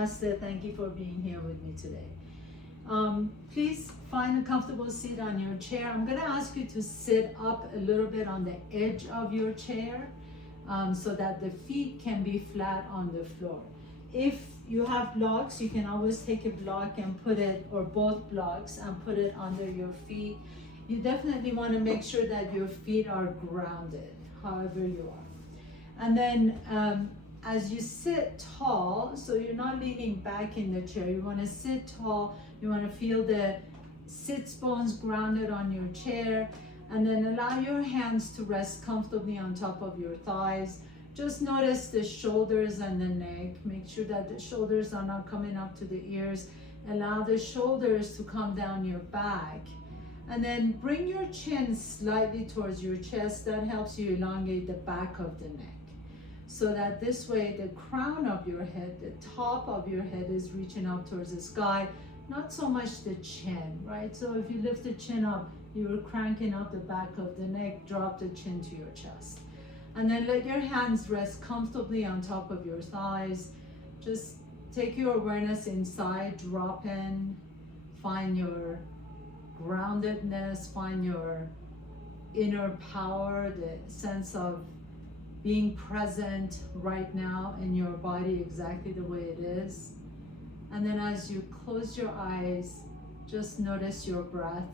Namaste. Thank you for being here with me today. Please find a comfortable seat on your chair. I'm going to ask you to sit up a little bit on the edge of your chair so that the feet can be flat on the floor. If you have blocks, you can always take a block and put it, or both blocks, and put it under your feet. You definitely want to make sure that your feet are grounded, however you are. And then as you sit tall, so you're not leaning back in the chair, you want to sit tall, you want to feel the sits bones grounded on your chair, and then allow your hands to rest comfortably on top of your thighs. Just notice the shoulders and the neck. Make sure that the shoulders are not coming up to the ears. Allow the shoulders to come down your back. And then bring your chin slightly towards your chest. That helps you elongate the back of the neck. So that this way the crown of your head, the top of your head is reaching up towards the sky, not so much the chin, right? So if you lift the chin up, you're cranking up the back of the neck, drop the chin to your chest. And then let your hands rest comfortably on top of your thighs. Just take your awareness inside, drop in, find your groundedness, find your inner power, the sense of being present right now in your body exactly the way it is. And then as you close your eyes, just notice your breath.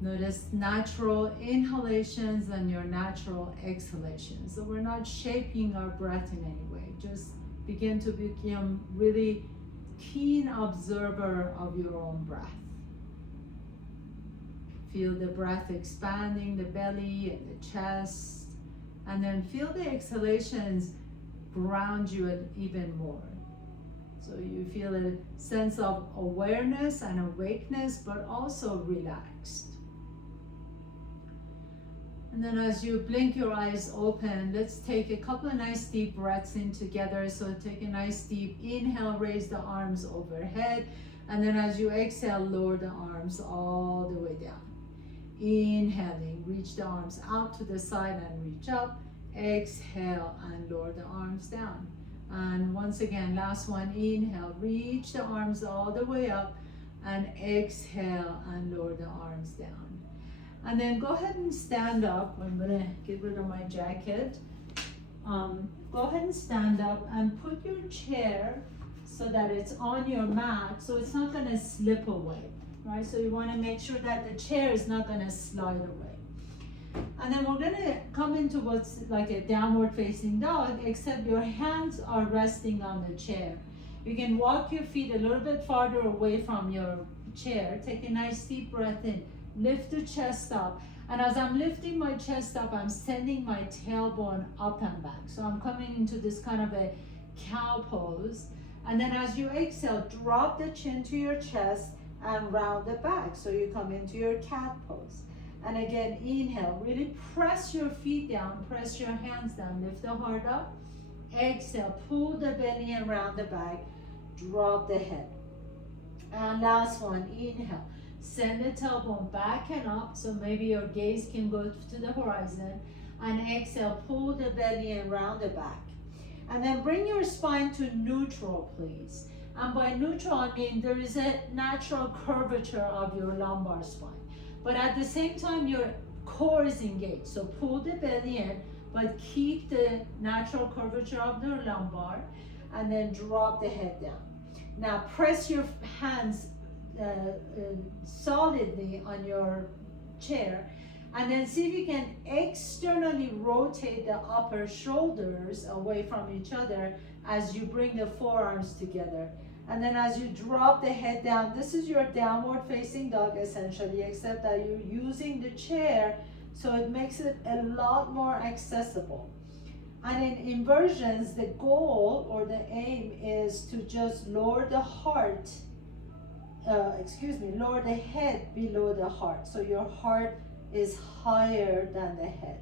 Notice natural inhalations and your natural exhalations. So we're not shaping our breath in any way. Just begin to become really keen observer of your own breath. Feel the breath expanding the belly and the chest. And then feel the exhalations ground you even more. So you feel a sense of awareness and awakeness, but also relaxed. And then as you blink your eyes open, let's take a couple of nice deep breaths in together. So take a nice deep inhale, raise the arms overhead. And then as you exhale, lower the arms all the way down. Inhaling, reach the arms out to the side and reach up. Exhale and lower the arms down. And once again, last one, inhale, reach the arms all the way up. And exhale and lower the arms down. And then go ahead and stand up. I'm gonna get rid of my jacket. Go ahead and stand up and put your chair so that it's on your mat, so it's not gonna slip away, right? So you wanna make sure that the chair is not gonna slide away. And then we're gonna come into what's like a downward facing dog, except your hands are resting on the chair. You can walk your feet a little bit farther away from your chair. Take a nice deep breath in. Lift the chest up, and as I'm lifting my chest up, I'm sending my tailbone up and back. So I'm coming into this kind of a cow pose, and then as you exhale, drop the chin to your chest and round the back. So you come into your cat pose. And again, inhale, really press your feet down, press your hands down, lift the heart up. Exhale, pull the belly and round the back, drop the head. And last one, inhale. Send the tailbone back and up, so maybe your gaze can go to the horizon. And exhale, pull the belly and round the back. And then bring your spine to neutral, please. And by neutral, I mean there is a natural curvature of your lumbar spine. But at the same time, your core is engaged. So pull the belly in, but keep the natural curvature of the lumbar. And then drop the head down. Now press your hands solidly on your chair, and then see if you can externally rotate the upper shoulders away from each other as you bring the forearms together. And then as you drop the head down, this is your downward facing dog essentially, except that you're using the chair, so it makes it a lot more accessible. And in inversions, the goal or the aim is to just lower the heart lower the head below the heart. So your heart is higher than the head.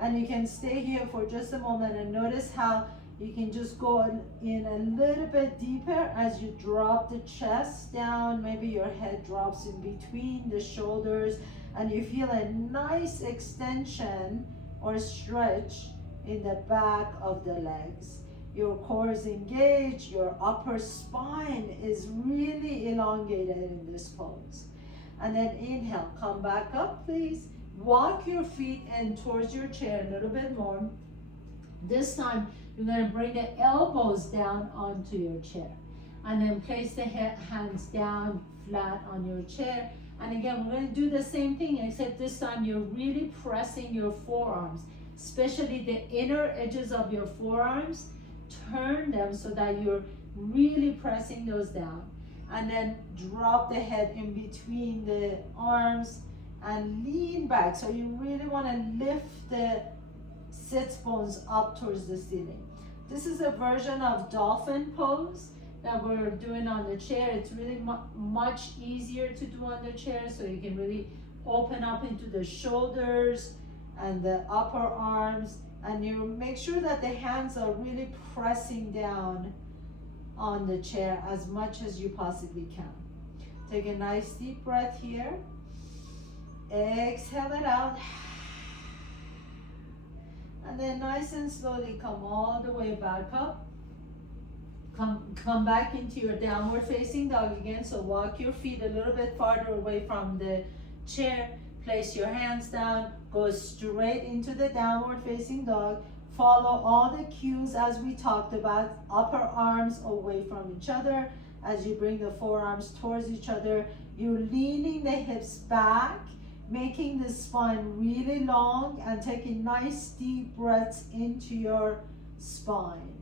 And you can stay here for just a moment and notice how you can just go in a little bit deeper as you drop the chest down. Maybe your head drops in between the shoulders and you feel a nice extension or stretch in the back of the legs. Your core is engaged, your upper spine is really elongated in this pose. And then inhale, come back up, please. Walk your feet in towards your chair a little bit more. This time, you're gonna bring the elbows down onto your chair. And then place the hands down flat on your chair. And again, we're gonna do the same thing, except this time you're really pressing your forearms, especially the inner edges of your forearms. Turn them so that you're really pressing those down. And then drop the head in between the arms and lean back. So you really wanna lift the sits bones up towards the ceiling. This is a version of dolphin pose that we're doing on the chair. It's really much easier to do on the chair, so you can really open up into the shoulders and the upper arms, and you make sure that the hands are really pressing down on the chair as much as you possibly can. Take a nice deep breath here. Exhale it out. And then nice and slowly come all the way back up. Come back into your downward facing dog again. So walk your feet a little bit farther away from the chair. Place your hands down. Go straight into the downward facing dog. Follow all the cues as we talked about. Upper arms away from each other. As you bring the forearms towards each other, you're leaning the hips back, making the spine really long, and taking nice deep breaths into your spine.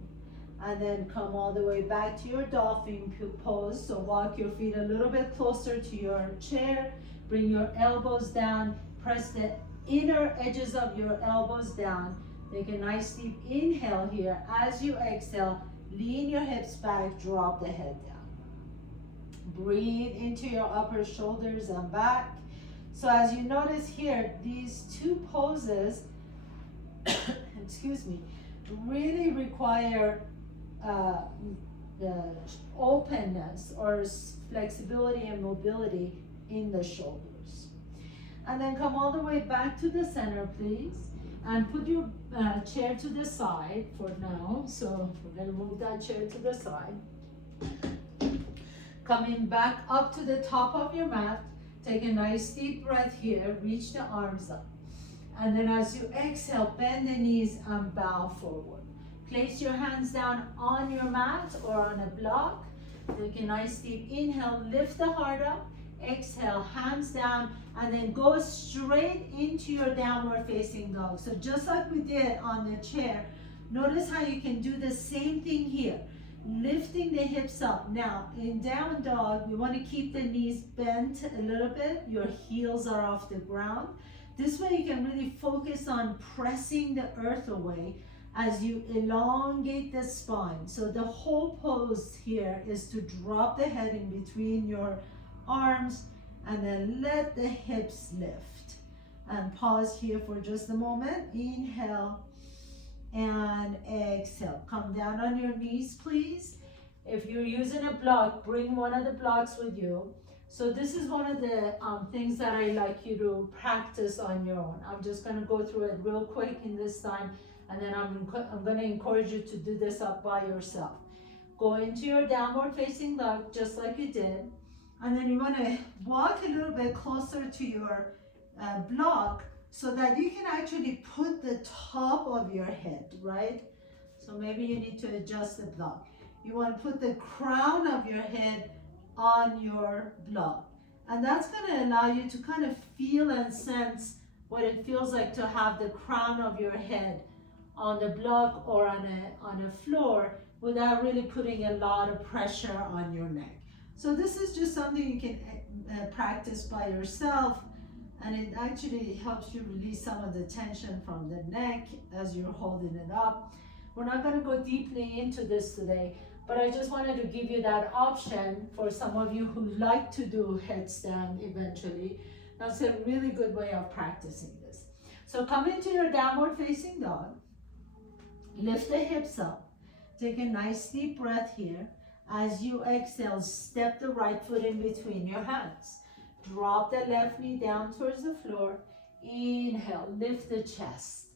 And then come all the way back to your dolphin pose. So walk your feet a little bit closer to your chair. Bring your elbows down. Press the inner edges of your elbows down. Take a nice deep inhale here. As you exhale, lean your hips back, drop the head down. Breathe into your upper shoulders and back. So as you notice here, these two poses, excuse me, really require the openness or flexibility and mobility in the shoulders. And then come all the way back to the center, please, and put your chair to the side for now. So we're gonna move that chair to the side. Coming back up to the top of your mat, take a nice deep breath here, reach the arms up. And then as you exhale, bend the knees and bow forward. Place your hands down on your mat or on a block. Take a nice deep inhale, lift the heart up. Exhale, hands down, and then go straight into your downward facing dog. So just like we did on the chair, notice how you can do the same thing here. Lifting the hips up. Now, in down dog, we want to keep the knees bent a little bit. Your heels are off the ground. This way you can really focus on pressing the earth away as you elongate the spine. So the whole pose here is to drop the head in between your arms and then let the hips lift. And pause here for just a moment. Inhale and exhale. Come down on your knees, please. If you're using a block, bring one of the blocks with you. So this is one of the things that I like you to practice on your own. I'm just going to go through it real quick in this time, and then I'm going to encourage you to do this up by yourself. Go into your downward facing dog just like you did, and then you want to walk a little bit closer to your block so that you can actually put the top of your head, right? So maybe you need to adjust the block. You want to put the crown of your head on your block. And that's going to allow you to kind of feel and sense what it feels like to have the crown of your head on the block or on a floor without really putting a lot of pressure on your neck. So this is just something you can practice by yourself, and it actually helps you release some of the tension from the neck as you're holding it up. We're not going to go deeply into this today, but I just wanted to give you that option for some of you who like to do headstand eventually. That's a really good way of practicing this. So come into your downward facing dog. Lift the hips up. Take a nice deep breath here. As you exhale, step the right foot in between your hands. Drop the left knee down towards the floor. Inhale, lift the chest.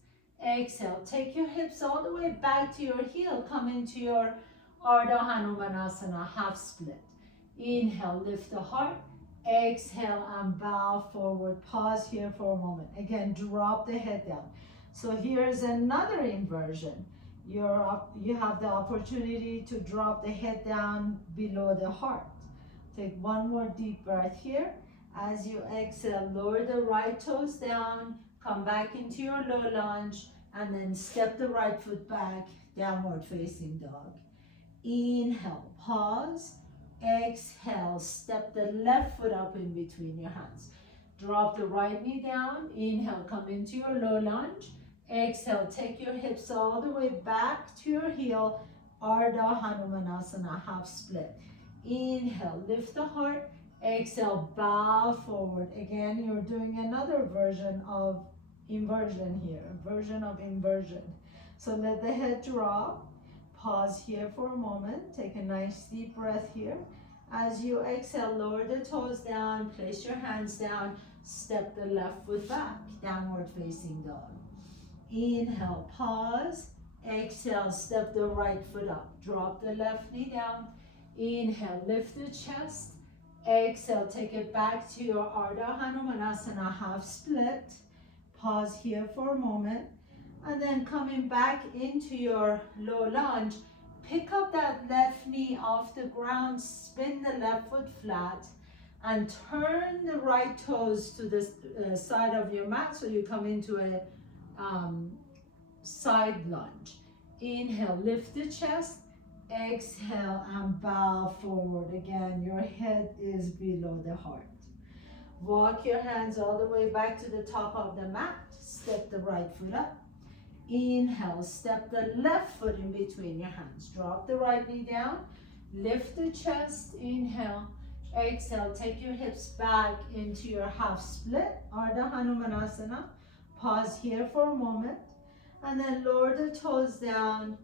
Exhale, take your hips all the way back to your heel. Come into your Ardha Hanumanasana, half split. Inhale, lift the heart. Exhale and bow forward. Pause here for a moment. Again, drop the head down. So here's another inversion. You have the opportunity to drop the head down below the heart. Take one more deep breath here. As you exhale, lower the right toes down, come back into your low lunge, and then step the right foot back, downward facing dog. Inhale, pause. Exhale, step the left foot up in between your hands. Drop the right knee down. Inhale, come into your low lunge. Exhale, take your hips all the way back to your heel. Ardha Hanumanasana, half split. Inhale, lift the heart. Exhale, bow forward. Again, you're doing another version of inversion here, version of inversion. So let the head drop. Pause here for a moment. Take a nice deep breath here. As you exhale, lower the toes down, place your hands down, step the left foot back, downward facing dog. Inhale, pause. Exhale, step the right foot up. Drop the left knee down. Inhale, lift the chest. Exhale, take it back to your Ardha Hanumanasana, half split. Pause here for a moment. And then coming back into your low lunge, pick up that left knee off the ground, spin the left foot flat, and turn the right toes to the side of your mat so you come into a side lunge. Inhale, lift the chest. Exhale and bow forward. Again, your head is below the heart. Walk your hands all the way back to the top of the mat. Step the right foot up. Inhale, step the left foot in between your hands. Drop the right knee down. Lift the chest. Inhale. Exhale, take your hips back into your half split, Ardha Hanumanasana. Pause here for a moment. And then lower the toes down.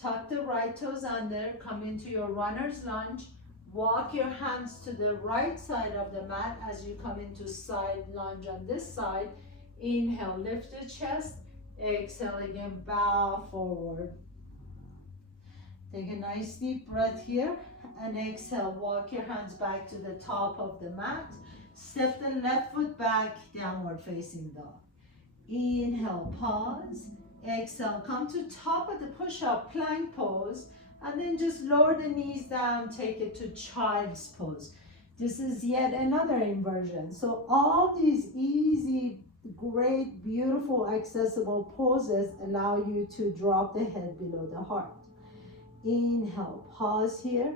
Tuck the right toes under, come into your runner's lunge. Walk your hands to the right side of the mat as you come into side lunge on this side. Inhale, lift the chest. Exhale again, bow forward. Take a nice deep breath here and exhale. Walk your hands back to the top of the mat. Step the left foot back, downward facing dog. Inhale, pause. Exhale, come to top of the push-up plank pose, and then just lower the knees down, take it to child's pose. This is yet another inversion. So all these easy, great, beautiful, accessible poses allow you to drop the head below the heart. Inhale, pause here.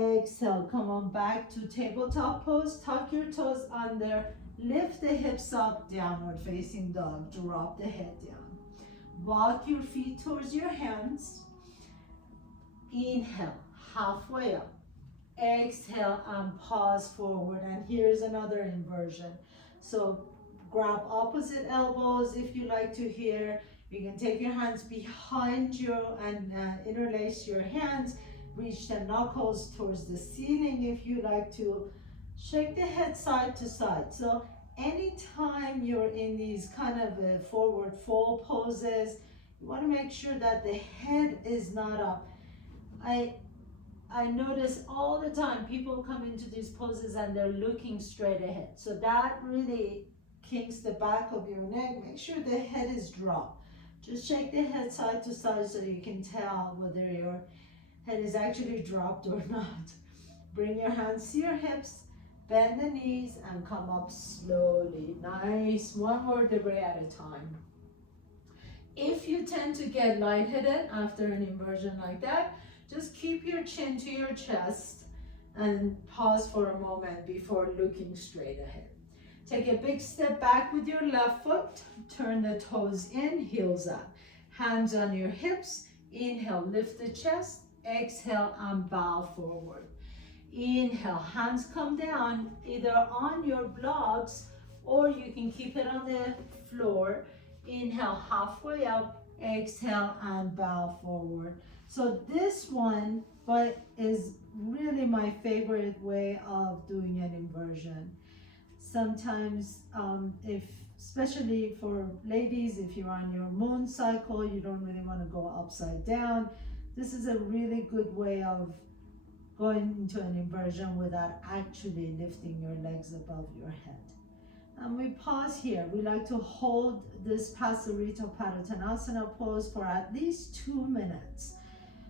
Exhale, come on back to tabletop pose. Tuck your toes under, lift the hips up, downward facing dog, drop the head down. Walk your feet towards your hands. Inhale, halfway up. Exhale and pause forward. And here's another inversion. So grab opposite elbows if you like to here. You can take your hands behind you and interlace your hands. Reach the knuckles towards the ceiling if you like to. Shake the head side to side. So anytime you're in these kind of forward fold poses, you want to make sure that the head is not up. I notice all the time people come into these poses and they're looking straight ahead. So that really kinks the back of your neck. Make sure the head is dropped. Just shake the head side to side so you can tell whether your head is actually dropped or not. Bring your hands to your hips. Bend the knees and come up slowly. Nice, one vertebrae at a time. If you tend to get lightheaded after an inversion like that, just keep your chin to your chest and pause for a moment before looking straight ahead. Take a big step back with your left foot. Turn the toes in, heels up. Hands on your hips. Inhale, lift the chest. Exhale and bow forward. Inhale, hands come down either on your blocks or you can keep it on the floor. Inhale, halfway up. Exhale and bow forward. So this one is really my favorite way of doing an inversion. Sometimes if especially for ladies, if you're on your moon cycle, you don't really want to go upside down. This is a really good way of going into an inversion without actually lifting your legs above your head. And we pause here. We like to hold this Pasarita Padottanasana pose for at least 2 minutes.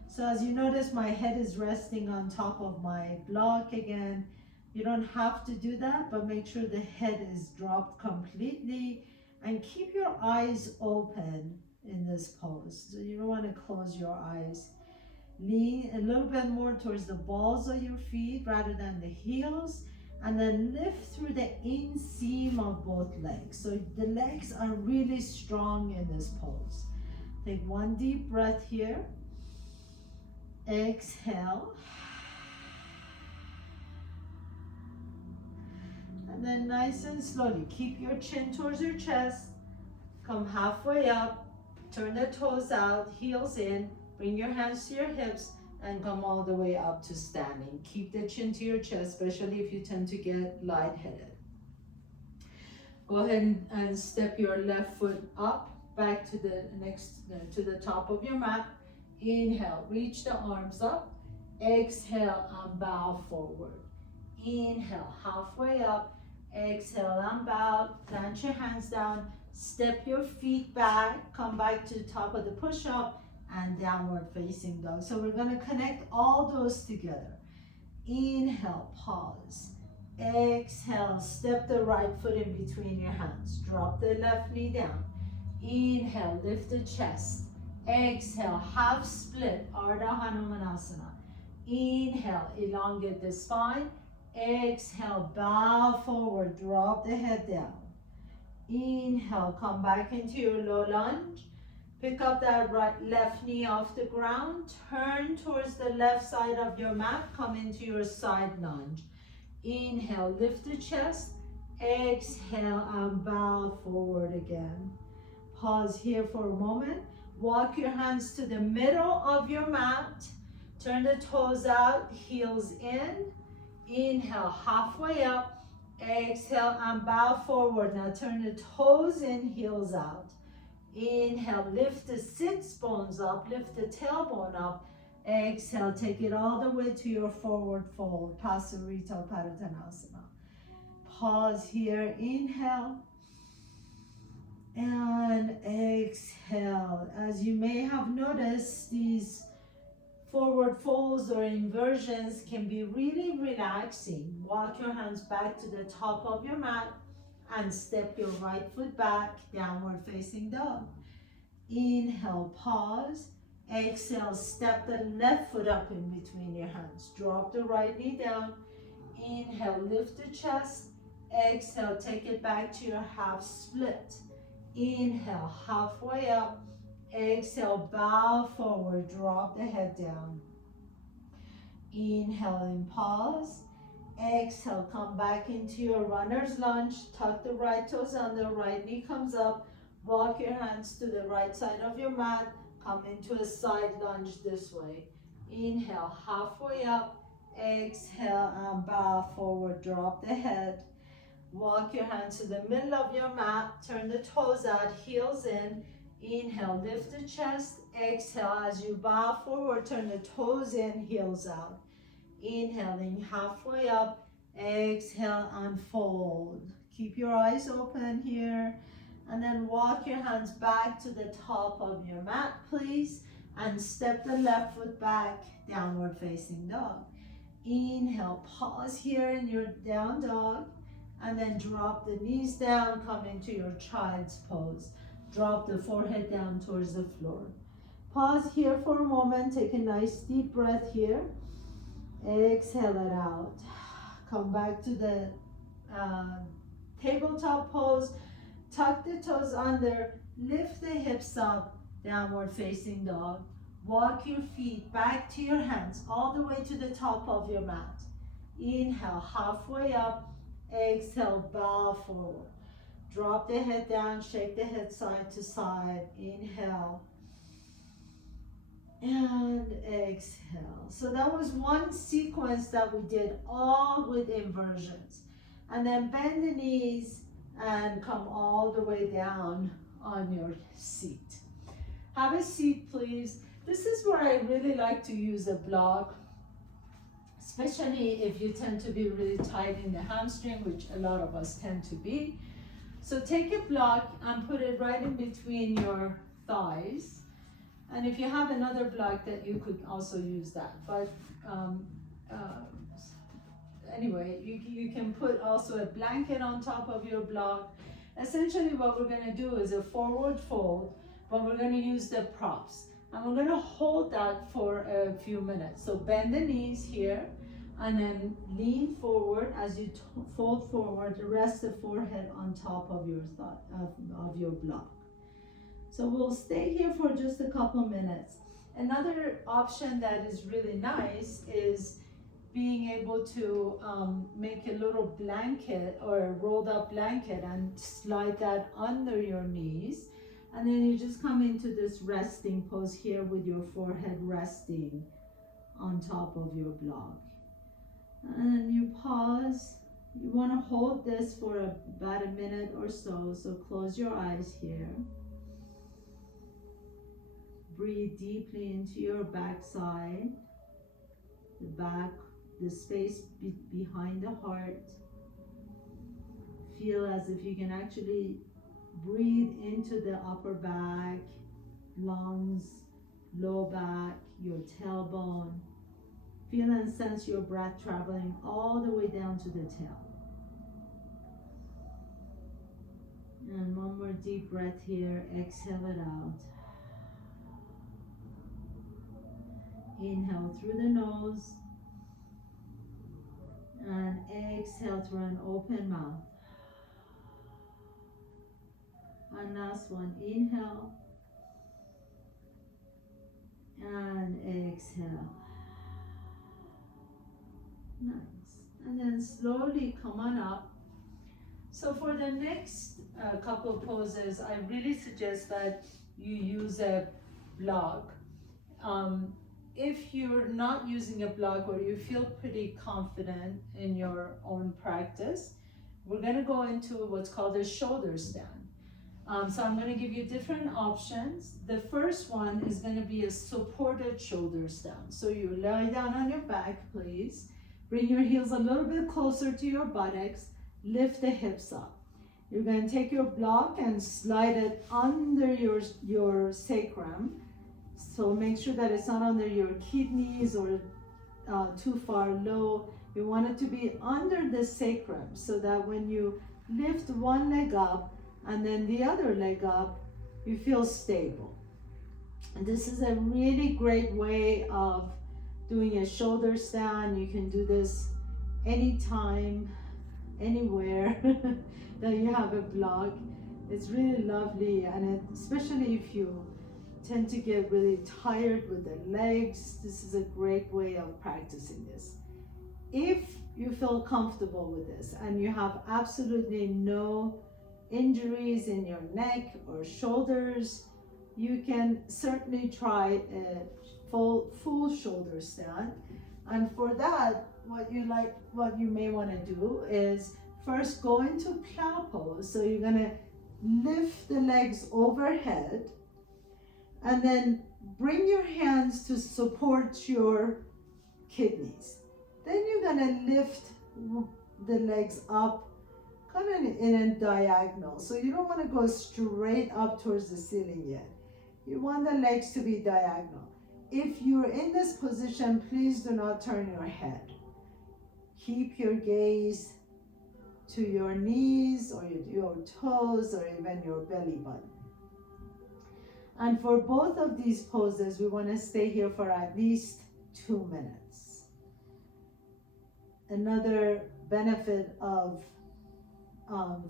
So as you notice, my head is resting on top of my block again. You don't have to do that, but make sure the head is dropped completely and keep your eyes open in this pose. So you don't want to close your eyes. Lean a little bit more towards the balls of your feet rather than the heels, and then lift through the inseam of both legs. So the legs are really strong in this pose. Take one deep breath here. Exhale. And then nice and slowly, keep your chin towards your chest. Come halfway up, turn the toes out, heels in, bring your hands to your hips, and come all the way up to standing. Keep the chin to your chest, especially if you tend to get lightheaded. Go ahead and step your left foot up, back to the top of your mat. Inhale, reach the arms up. Exhale and bow forward. Inhale, halfway up. Exhale and bow. Plant your hands down. Step your feet back. Come back to the top of the push-up and downward facing dog. So we're going to connect all those together. Inhale, pause. Exhale, step the right foot in between your hands. Drop the left knee down. Inhale, lift the chest. Exhale, half split, Ardha Hanumanasana. Inhale, elongate the spine. Exhale, bow forward, drop the head down. Inhale, come back into your low lunge. Pick up that left knee off the ground. Turn towards the left side of your mat. Come into your side lunge. Inhale, lift the chest. Exhale, and bow forward again. Pause here for a moment. Walk your hands to the middle of your mat. Turn the toes out, heels in. Inhale, halfway up. Exhale and bow forward. Now turn the toes in, heels out. Inhale, lift the sits bones up, lift the tailbone up. Exhale, take it all the way to your forward fold, Pasarita Padottanasana. Pause here, inhale. And exhale. As you may have noticed, these forward folds or inversions can be really relaxing. Walk your hands back to the top of your mat and step your right foot back, downward facing dog. Inhale, pause. Exhale, step the left foot up in between your hands. Drop the right knee down. Inhale, lift the chest. Exhale, take it back to your half split. Inhale, halfway up. Exhale, bow forward, drop the head down. Inhale and pause. Exhale, come back into your runner's lunge. Tuck the right toes under, right knee comes up. Walk your hands to the right side of your mat. Come into a side lunge this way. Inhale, halfway up. Exhale and bow forward, drop the head. Walk your hands to the middle of your mat. Turn the toes out, heels in. Inhale, lift the chest. Exhale, as you bow forward, turn the toes in, heels out. Inhaling, halfway up. Exhale and fold. Keep your eyes open here. And then walk your hands back to the top of your mat, please. And step the left foot back, downward facing dog. Inhale, pause here in your down dog. And then drop the knees down, come into your child's pose. Drop the forehead down towards the floor. Pause here for a moment. Take a nice deep breath here. Exhale it out. Come back to the tabletop pose. Tuck the toes under. Lift the hips up. Downward facing dog. Walk your feet back to your hands all the way to the top of your mat. Inhale, halfway up. Exhale, bow forward. Drop the head down, shake the head side to side. Inhale. And exhale. So that was one sequence that we did all with inversions. And then bend the knees and come all the way down on your seat. Have a seat, please. This is where I really like to use a block, especially if you tend to be really tight in the hamstring, which a lot of us tend to be. So take a block and put it right in between your thighs. And if you have another block, that you could also use that. But anyway, you can put also a blanket on top of your block. Essentially what we're gonna do is a forward fold, but we're gonna use the props. And we're gonna hold that for a few minutes. So bend the knees here, and then lean forward. As you fold forward, rest the forehead on top of your of your block. So we'll stay here for just a couple minutes. Another option that is really nice is being able to make a little blanket or a rolled up blanket and slide that under your knees. And then you just come into this resting pose here with your forehead resting on top of your block. And you pause. You want to hold this for about a minute or so. So close your eyes here. Breathe deeply into your backside, the back, the space behind the heart. Feel as if you can actually breathe into the upper back, lungs, low back, your tailbone. Feel and sense your breath traveling all the way down to the tail. And one more deep breath here. Exhale it out. Inhale through the nose and exhale through an open mouth. And last one, inhale and exhale. Nice. And then slowly come on up. So for the next couple poses, I really suggest that you use a block. If you're not using a block or you feel pretty confident in your own practice, we're going to go into what's called a shoulder stand. So I'm going to give you different options. The first one is going to be a supported shoulder stand. So you lie down on your back, please. Bring your heels a little bit closer to your buttocks. Lift the hips up. You're going to take your block and slide it under your sacrum. So make sure that it's not under your kidneys or too far low. You want it to be under the sacrum so that when you lift one leg up and then the other leg up, you feel stable. And this is a really great way of doing a shoulder stand. You can do this anytime, anywhere that you have a block. It's really lovely, and especially if you tend to get really tired with the legs, this is a great way of practicing this. If you feel comfortable with this and you have absolutely no injuries in your neck or shoulders, you can certainly try a full shoulder stand. And for that, what you may want to do is first go into plow pose. So you're going to lift the legs overhead and then bring your hands to support your kidneys. Then you're going to lift the legs up kind of in a diagonal. So you don't want to go straight up towards the ceiling yet. You want the legs to be diagonal. If you're in this position, please do not turn your head. Keep your gaze to your knees or your toes or even your belly button. And for both of these poses, we want to stay here for at least 2 minutes. Another benefit of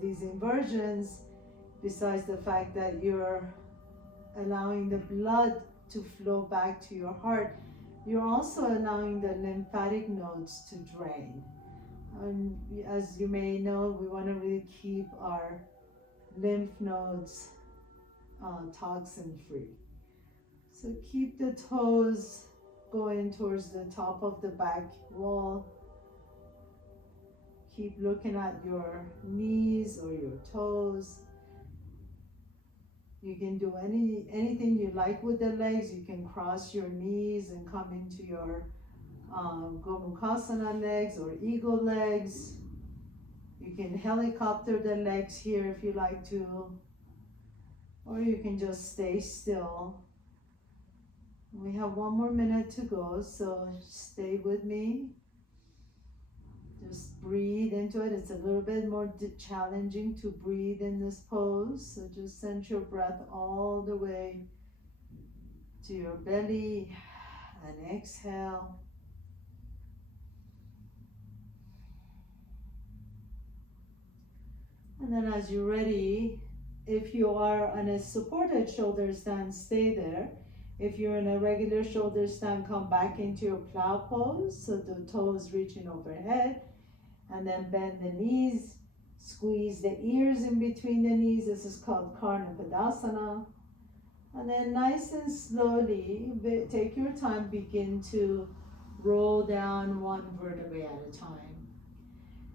these inversions, besides the fact that you're allowing the blood to flow back to your heart, you're also allowing the lymphatic nodes to drain. And as you may know, we want to really keep our lymph nodes toxin free. So keep the toes going towards the top of the back wall. Keep looking at your knees or your toes. You can do anything you like with the legs. You can cross your knees and come into your Gomukhasana legs or eagle legs. You can helicopter the legs here if you like to, or you can just stay still. We have 1 more minute to go, so stay with me. Just breathe into it. It's a little bit more challenging to breathe in this pose, so just send your breath all the way to your belly and exhale. And then as you're ready, if you are on a supported shoulder stand, stay there. If you're in a regular shoulder stand, come back into your plow pose, so the toes reaching overhead, and then bend the knees, squeeze the ears in between the knees. This is called Karna Padasana. And then nice and slowly, take your time, begin to roll down one vertebrae at a time.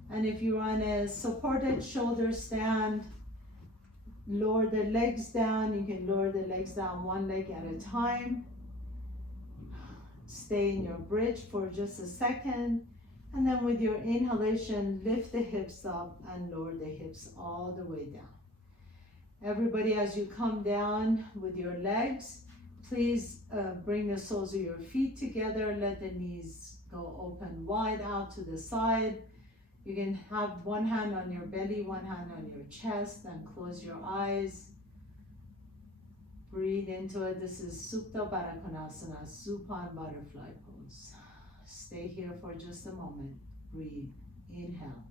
And if you're on a supported shoulder stand, lower the legs down. You can lower the legs down one leg at a time. Stay in your bridge for just a second. And then with your inhalation, lift the hips up and lower the hips all the way down. Everybody, as you come down with your legs, please bring the soles of your feet together. Let the knees go open wide out to the side. You can have one hand on your belly, one hand on your chest, and close your eyes. Breathe into it. This is Supta Baddha Konasana, Supine Butterfly Pose. Stay here for just a moment. Breathe. Inhale.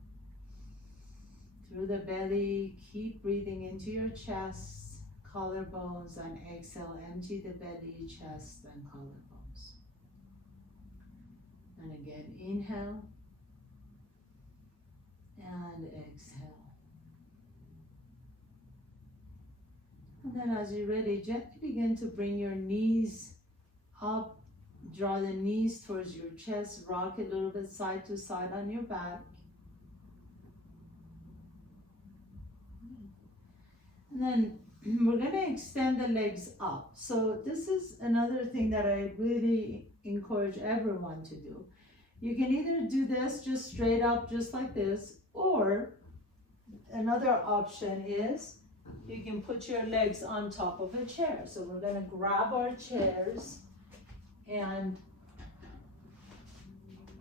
Through the belly, keep breathing into your chest, collarbones, and exhale. Empty the belly, chest, and collarbones. And again, inhale. And exhale. And then as you're ready, gently begin to bring your knees up. Draw the knees towards your chest. Rock a little bit side to side on your back. And then we're going to extend the legs up. So this is another thing that I really encourage everyone to do. You can either do this just straight up, just like this, or another option is you can put your legs on top of a chair. So we're going to grab our chairs and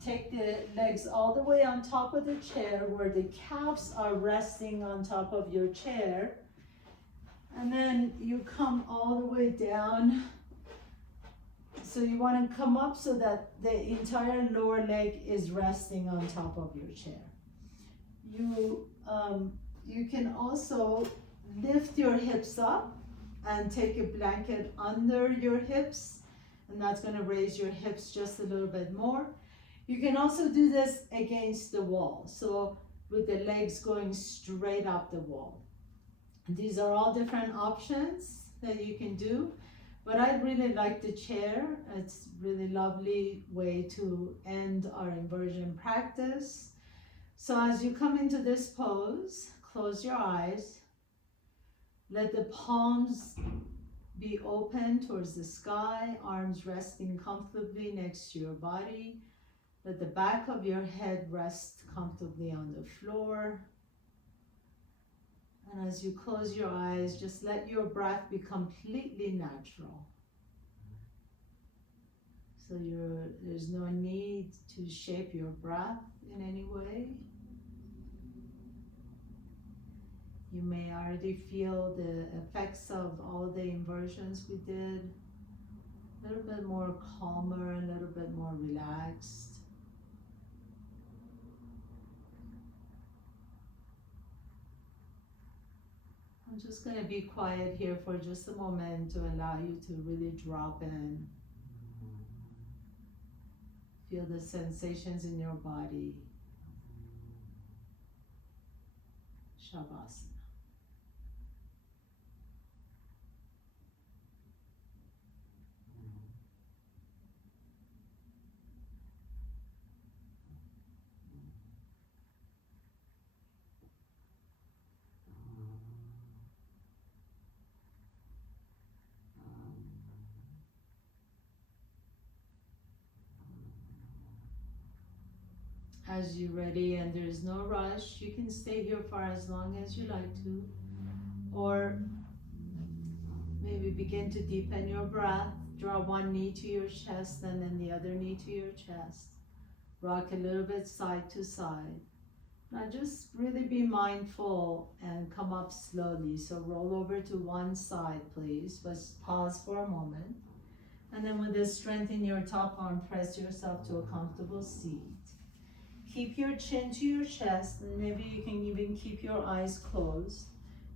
take the legs all the way on top of the chair where the calves are resting on top of your chair. And then you come all the way down. So you want to come up so that the entire lower leg is resting on top of your chair. You can also lift your hips up and take a blanket under your hips, and that's going to raise your hips just a little bit more. You can also do this against the wall, so with the legs going straight up the wall. These are all different options that you can do, but I really like the chair. It's a really lovely way to end our inversion practice. So as you come into this pose, close your eyes. Let the palms be open towards the sky, arms resting comfortably next to your body. Let the back of your head rest comfortably on the floor. And as you close your eyes, just let your breath be completely natural. So there's no need to shape your breath in any way. You may already feel the effects of all the inversions we did. A little bit more calmer, a little bit more relaxed. I'm just going to be quiet here for just a moment to allow you to really drop in. Feel the sensations in your body. Shavasana. As you're ready, and there's no rush, you can stay here for as long as you like to, or maybe begin to deepen your breath. Draw one knee to your chest and then the other knee to your chest. Rock a little bit side to side. Now just really be mindful and come up slowly. So roll over to one side, please. Let's pause for a moment. And then with this strength in your top arm, press yourself to a comfortable seat. Keep your chin to your chest, and maybe you can even keep your eyes closed.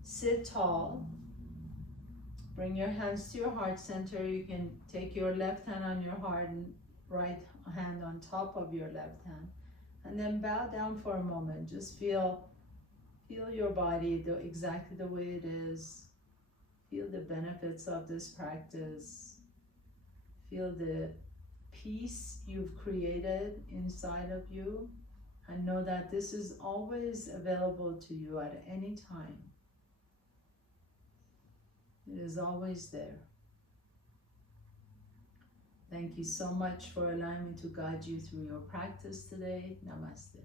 Sit tall. Bring your hands to your heart center. You can take your left hand on your heart and right hand on top of your left hand. And then bow down for a moment. Just feel your body exactly the way it is. Feel the benefits of this practice. Feel the peace you've created inside of you. And know that this is always available to you at any time. It is always there. Thank you so much for allowing me to guide you through your practice today. Namaste.